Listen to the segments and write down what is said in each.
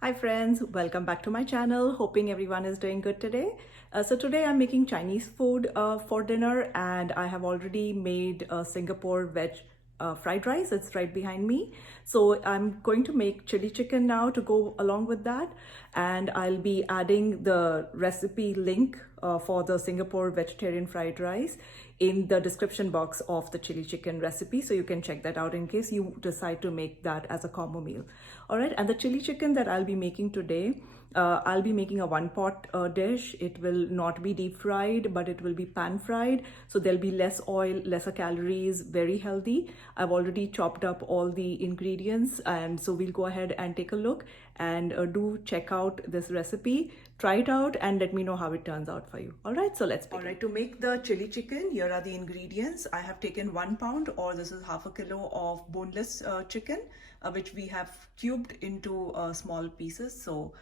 Hi friends, welcome back to my channel. Hoping everyone is doing good today. So today I'm making Chinese food for dinner, and I have already made Singapore veg fried rice. It's right behind me. So I'm going to make chili chicken now to go along with that, and I'll be adding the recipe link for the Singapore vegetarian fried rice in the description box of the chili chicken recipe, so you can check that out in case you decide to make that as a combo meal. All right, and the chili chicken that I'll be making today, I'll be making a one pot dish. It will not be deep fried, but it will be pan fried, so there'll be less oil, lesser calories, very healthy. I've already chopped up all the ingredients, and so we'll go ahead and take a look and do check out this recipe. Try it out and let me know how it turns out for you. All right, so let's begin. All right, to make the chili chicken, here are the ingredients. I have taken 1 pound, or this is half a kilo of boneless chicken, which we have cubed into small pieces. So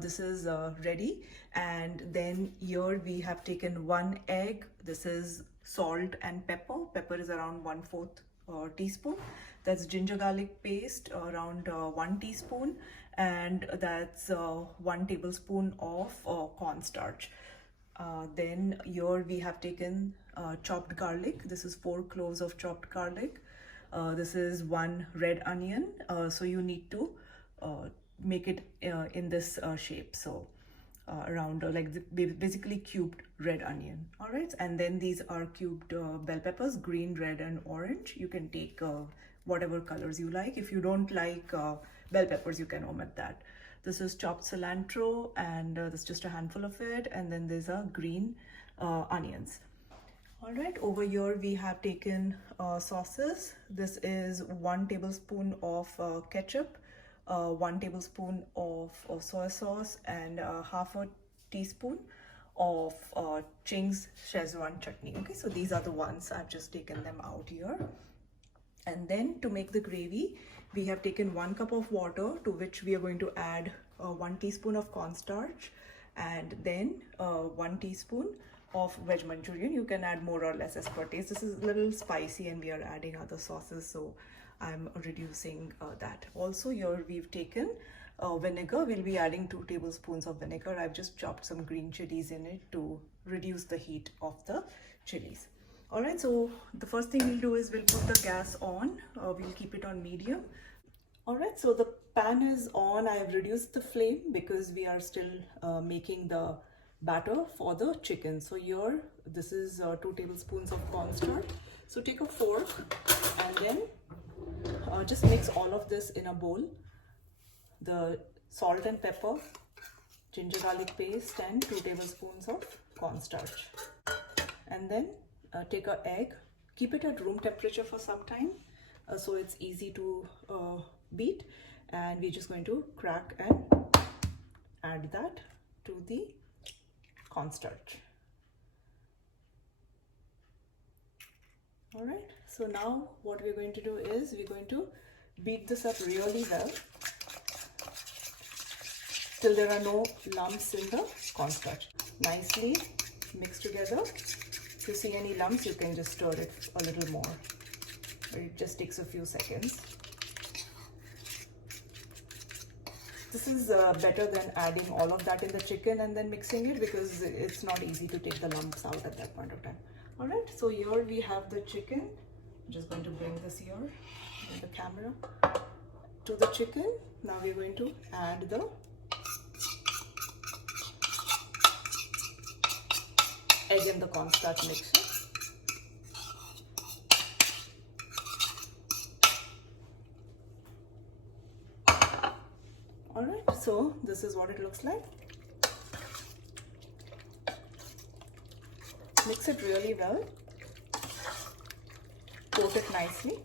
this is ready. And then here we have taken 1 egg. This is salt and pepper. Pepper is around 1/4 teaspoon. That's ginger garlic paste around 1 teaspoon, and that's 1 tablespoon of cornstarch. Then here we have taken chopped garlic. This is 4 cloves of chopped garlic. This is 1 red onion. So you need to make it in this shape. So around basically cubed red onion. All right, and then these are cubed bell peppers, green, red, and orange. You can take whatever colors you like. If you don't like bell peppers, you can omit that. This is chopped cilantro, and this is just a handful of it. And then there's a green onions. All right, over here we have taken sauces. This is 1 tablespoon of ketchup, 1 tablespoon of soy sauce, and half a teaspoon of Ching's Szechuan chutney. Okay, so these are the ones. I've just taken them out here. And then to make the gravy, we have taken 1 cup of water, to which we are going to add 1 teaspoon of cornstarch, and then 1 teaspoon of veg Manchurian. You can add more or less as per taste. This is a little spicy and we are adding other sauces, so I'm reducing that. Also here we've taken vinegar. We'll be adding 2 tablespoons of vinegar. I've just chopped some green chilies in it to reduce the heat of the chilies. All right, so the first thing we'll do is we'll put the gas on. We'll keep it on medium. All right, so the pan is on. I have reduced the flame because we are still making the batter for the chicken. So here, this is 2 tablespoons of cornstarch. So take a fork and then just mix all of this in a bowl. The salt and pepper, ginger garlic paste, and 2 tablespoons of cornstarch. And then take an egg, keep it at room temperature for some time so it's easy to beat, and we're just going to crack and add that to the cornstarch. All right, so now what we're going to do is we're going to beat this up really well till there are no lumps in the cornstarch. Nicely mix together. If you see any lumps, you can just stir it a little more. It just takes a few seconds. This is better than adding all of that in the chicken and then mixing it, because it's not easy to take the lumps out at that point of time. All right, so here we have the chicken. I'm just going to bring this here in the camera to the chicken. Now we're going to add the egg and the cornstarch mixture. All right, so this is what it looks like. Mix it really well. Coat it nicely.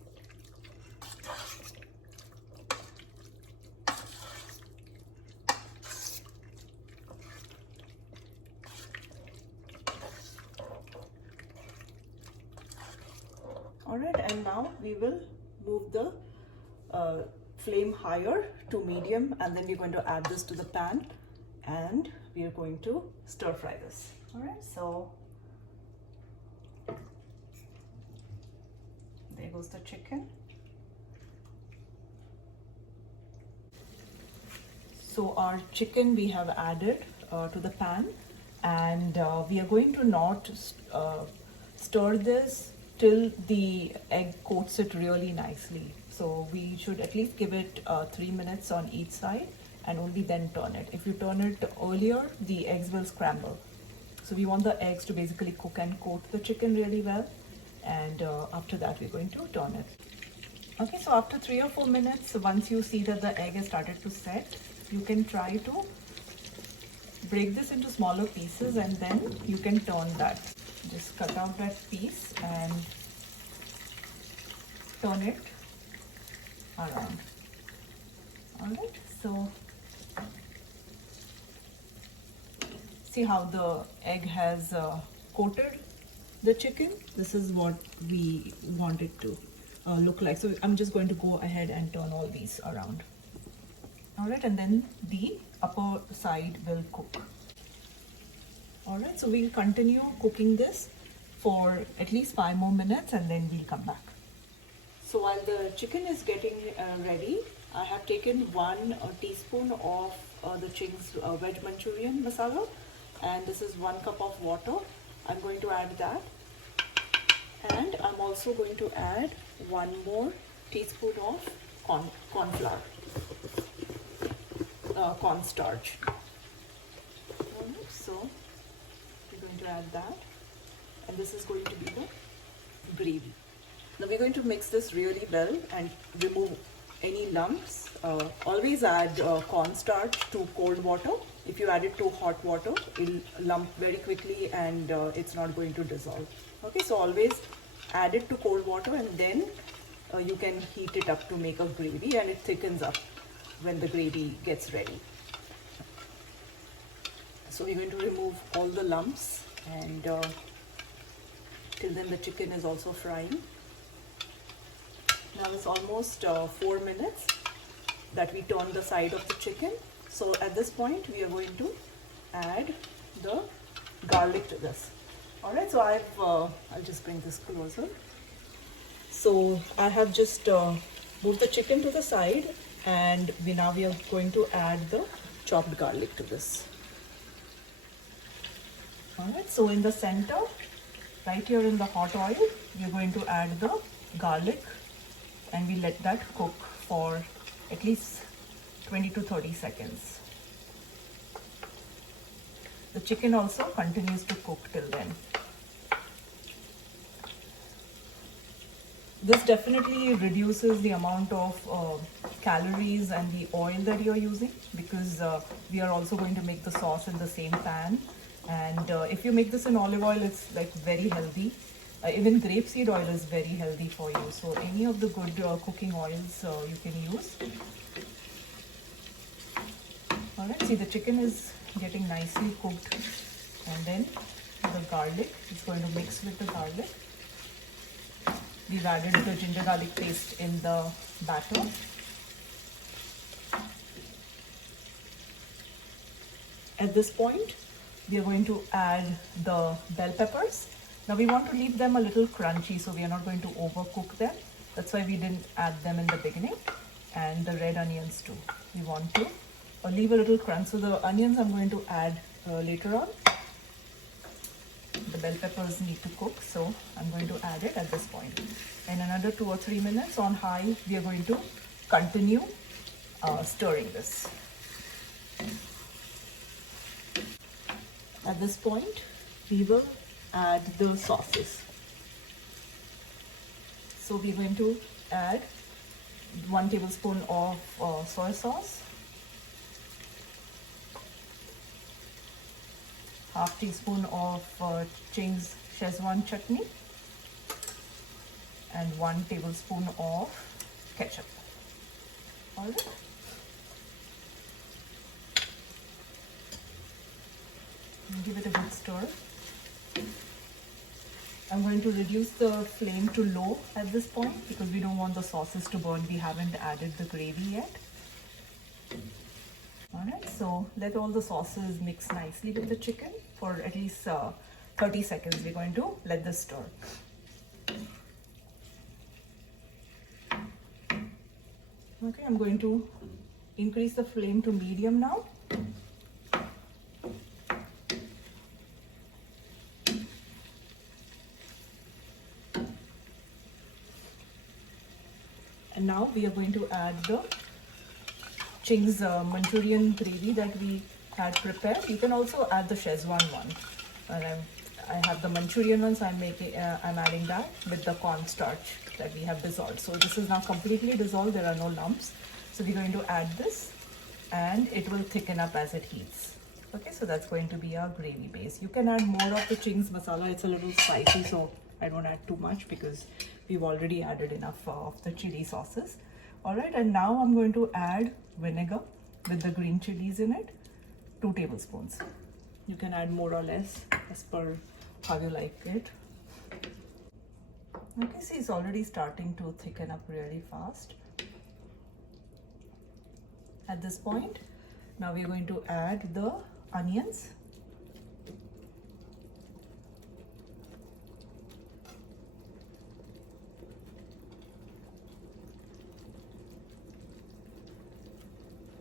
All right, and now we will move the flame higher to medium, and then we're going to add this to the pan and we are going to stir fry this. All right, so there goes the chicken. So our chicken we have added to the pan, and we are going to not stir this till the egg coats it really nicely. So we should at least give it 3 minutes on each side and only then turn it. If you turn it earlier, the eggs will scramble. So we want the eggs to basically cook and coat the chicken really well, and after that we're going to turn it. Okay, so after 3 or 4 minutes, once you see that the egg has started to set, you can try to break this into smaller pieces, and then you can turn that. Just cut out that piece and turn it around. Alright, so see how the egg has coated the chicken. This is what we want it to look like. So I'm just going to go ahead and turn all these around. Alright, and then the upper side will cook. Alright, so we'll continue cooking this for at least 5 more minutes, and then we'll come back. So while the chicken is getting ready, I have taken 1 teaspoon of the Ching's veg Manchurian masala, and this is 1 cup of water. I'm going to add that, and I'm also going to add 1 more teaspoon of cornflour, cornstarch. So we're going to add that, and this is going to be the gravy. Now we're going to mix this really well and remove any lumps. Always add cornstarch to cold water. If you add it to hot water, it'll lump very quickly and it's not going to dissolve. Okay, so always add it to cold water, and then you can heat it up to make a gravy, and it thickens up when the gravy gets ready. So we're going to remove all the lumps, and till then the chicken is also frying. Now it's almost 4 minutes that we turn the side of the chicken. So at this point we are going to add the garlic to this. Alright, so I'll just bring this closer. So I have just moved the chicken to the side, and now we are going to add the chopped garlic to this. Alright, so in the center, right here in the hot oil, we are going to add the garlic, and we let that cook for at least 20 to 30 seconds. The chicken also continues to cook till then. This definitely reduces the amount of calories and the oil that you're using, because we are also going to make the sauce in the same pan. And if you make this in olive oil, it's like very healthy. Even grapeseed oil is very healthy for you. So any of the good cooking oils you can use. Alright, see the chicken is getting nicely cooked, and then the garlic is going to mix with the garlic. We've added the ginger garlic paste in the batter. At this point, we are going to add the bell peppers. Now we want to leave them a little crunchy, so we are not going to overcook them. That's why we didn't add them in the beginning. And the red onions too. We want to leave a little crunch. So the onions I'm going to add later on. The bell peppers need to cook, so I'm going to add it at this point. In another 2 or 3 minutes on high, we are going to continue stirring this. At this point, we will add the sauces. So we're going to add 1 tablespoon of soy sauce, half teaspoon of Ching's Szechuan chutney, and 1 tablespoon of ketchup. Alright. Give it a good stir. I'm going to reduce the flame to low at this point because we don't want the sauces to burn. We haven't added the gravy yet. Alright, so let all the sauces mix nicely with the chicken for at least 30 seconds. We're going to let this stir. Okay, I'm going to increase the flame to medium now. And now we are going to add the Ching's Manchurian gravy that we had prepared. You can also add the Szechuan one. And I have the Manchurian one, so I'm adding that with the cornstarch that we have dissolved. So this is now completely dissolved. There are no lumps. So we're going to add this, and it will thicken up as it heats. Okay, so that's going to be our gravy base. You can add more of the Ching's masala. It's a little spicy, so I don't add too much because we've already added enough of the chili sauces. All right, and now I'm going to add vinegar with the green chilies in it, 2 tablespoons. You can add more or less as per how you like it. Okay, see, it's already starting to thicken up really fast. At this point, now we're going to add the onions.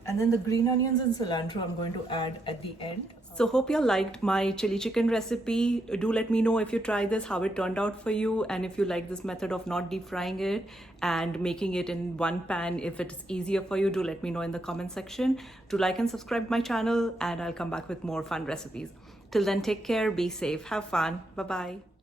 And then the green onions and cilantro I'm going to add at the end. So hope you liked my chili chicken recipe. Do let me know if you try this, how it turned out for you, and if you like this method of not deep frying it and making it in one pan. If it's easier for you, do let me know in the comment section. Do like and subscribe my channel, and I'll come back with more fun recipes. Till then, take care, be safe, have fun. Bye-bye.